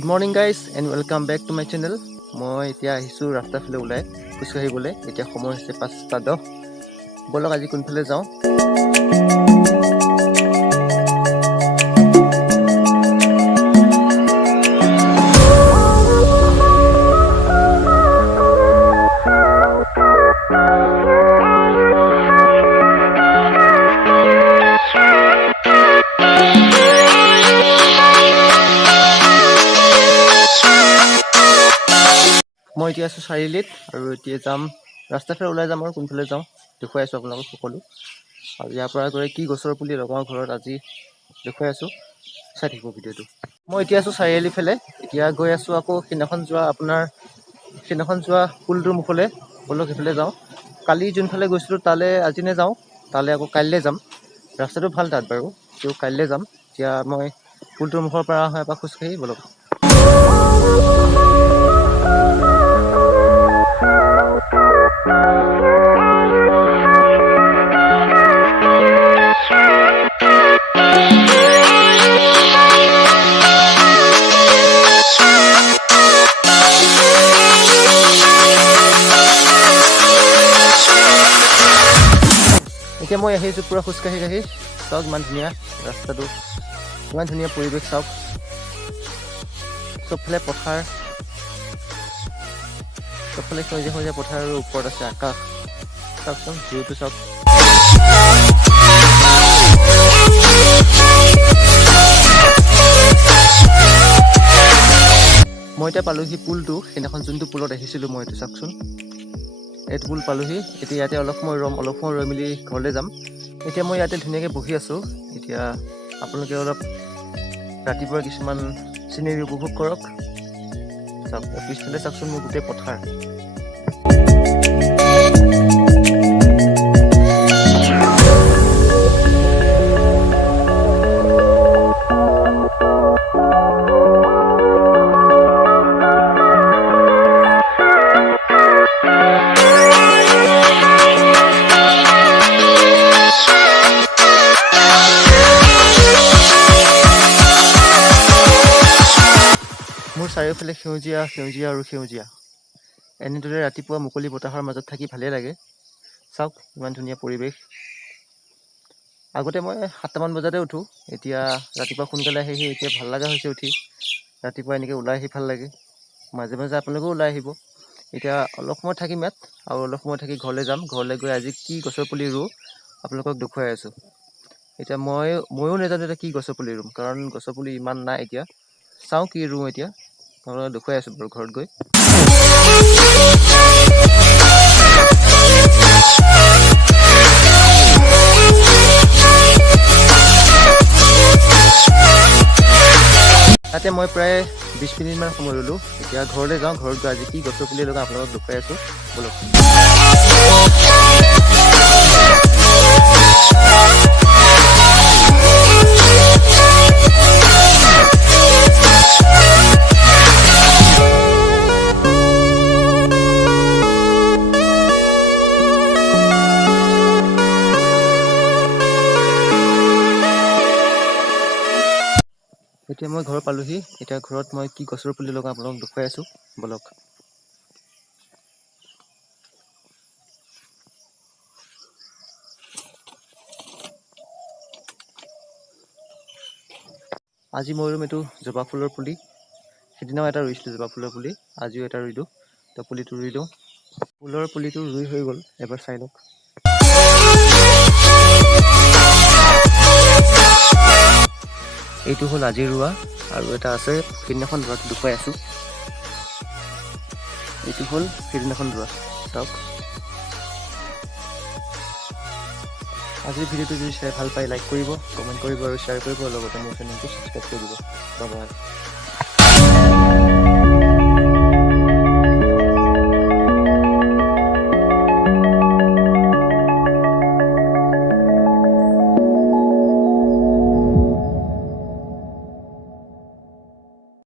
Good morning guys and welcome back to my channel. মই এতিয়া আহিছো ৰাস্তাৰ ফালে ওলাই খোজ কাঢ়িবলৈ। এতিয়া সময় হৈছে 5:10। বলক আজি কোনফালে যাওঁ। মই এতিয়া আছো চাৰিআলিত আৰু এতিয়া যাম ৰাস্তাৰ ফালে ওলাই যাম আৰু কোনফালে যাওঁ দেখুৱাই আছো আপোনালোকক সকলো। আৰু ইয়াৰ পৰা গৈ কি গছৰ পুলি লগাওঁ ঘৰত আজি দেখুৱাই আছো, চাই থাকিব ভিডিঅ'টো। মই এতিয়া আছো চাৰিআলি ফালে। এতিয়া গৈ আছো আকৌ সিদিনাখন যোৱা পুলটোৰ মুখলৈ। বলক সেইফালে যাওঁ। কালি যোনফালে গৈছিলো তালৈ আজি নাযাওঁ, তালৈ আকৌ কাইলৈ যাম। ৰাস্তাটো ভাল তাত বাৰু, তেও কাইলৈ যাম। এতিয়া মই পুলটোৰ মুখৰ পৰা আহোঁ এপাক খোজকাঢ়ি। বলক। এতিয়া মই আহিছোঁ পুৰা খোজকাঢ়ি চাওক, ইমান ধুনীয়া ৰাস্তাটো, ইমান ধুনীয়া পৰিৱেশ চাওক। চবফালে পথাৰ, চবফালে সেউজীয়া পথাৰ আৰু ওপৰত আছে আকাশ। চাওকচোন ভিউটো চাওক। মই এতিয়া পালোহি পুলটো। সেইদিনাখন যোনটো পুলত আহিছিলোঁ মই, এইটো চাওকচোন, এইটো পুল পালোহি। এতিয়া ইয়াতে অলপ সময় ৰৈ মেলি ঘৰলৈ যাম। এতিয়া মই ইয়াতে ধুনীয়াকৈ বহি আছোঁ। এতিয়া আপোনালোকে অলপ ৰাতিপুৱা কিছুমান চিনেৰি উপভোগ কৰক। চাওক পিছফালে চাওকচোন, মোৰ গোটেই পথাৰ। মোৰ চাৰিওফালে সেউজীয়া আৰু সেউজীয়া। এনেদৰে ৰাতিপুৱা মুকলি বতাহৰ মাজত থাকি ভালেই লাগে। চাওক ইমান ধুনীয়া পৰিৱেশ। আগতে মই 7টামান বজাতে উঠোঁ, এতিয়া ৰাতিপুৱা সোনকালে আহি এতিয়া ভাল লগা হৈছে উঠি। ৰাতিপুৱা এনেকৈ ওলাই আহি ভাল লাগে। মাজে মাজে আপোনালোকেও ওলাই আহিব। এতিয়া অলপ সময় থাকিম ইয়াত, আৰু অলপ সময় থাকি ঘৰলৈ যাম। ঘৰলৈ গৈ আজি কি গছৰ পুলি ৰুওঁ আপোনালোকক দেখুৱাই আছোঁ। এতিয়া ময়ো নাজানো এতিয়া কি গছৰ পুলি ৰুম, কাৰণ গছৰ পুলি ইমান নাই এতিয়া। চাওঁ কি ৰুওঁ এতিয়া, আপোনালোকক দেখুৱাই আছোঁ বাৰু ঘৰত গৈ। তাতে মই প্ৰায় 20 মিনিটমান সময় ল'লোঁ। এতিয়া ঘৰলৈ যাওঁ। ঘৰত গৈ আজি কি গছৰ পুলি লগাওঁ আপোনালোকক দেখুৱাই আছোঁ, বলক। এতিয়া মই ঘৰ পালোহি। এতিয়া ঘৰত মই কি গছৰ পুলি লগাওঁ আপোনালোকক দেখুৱাই আছোঁ, বলক। আজি মই ৰুম এইটো জবা ফুলৰ পুলি। সেইদিনাও এটা ৰুইছিলোঁ জবা ফুলৰ পুলি, আজিও এটা ৰুই দিওঁ। তো পুলিটো ৰুই দিওঁ। ফুলৰ পুলিটো ৰুই হৈ গ'ল, এবাৰ চাই লওক। এইটো হ'ল আজি ৰোৱা, আৰু এটা আছে সেইদিনাখন ৰোৱাটো দেখুৱাই আছোঁ। এইটো হ'ল সেইদিনাখন ৰোৱা, চাওক। আজিৰ ভিডিঅ'টো যদি চাই ভাল পায় লাইক কৰিব, কমেণ্ট কৰিব আৰু শ্বেয়াৰ কৰিব, লগতে মোৰ চেনেলটো ছাবস্ক্ৰাইব কৰি দিব। Bye bye.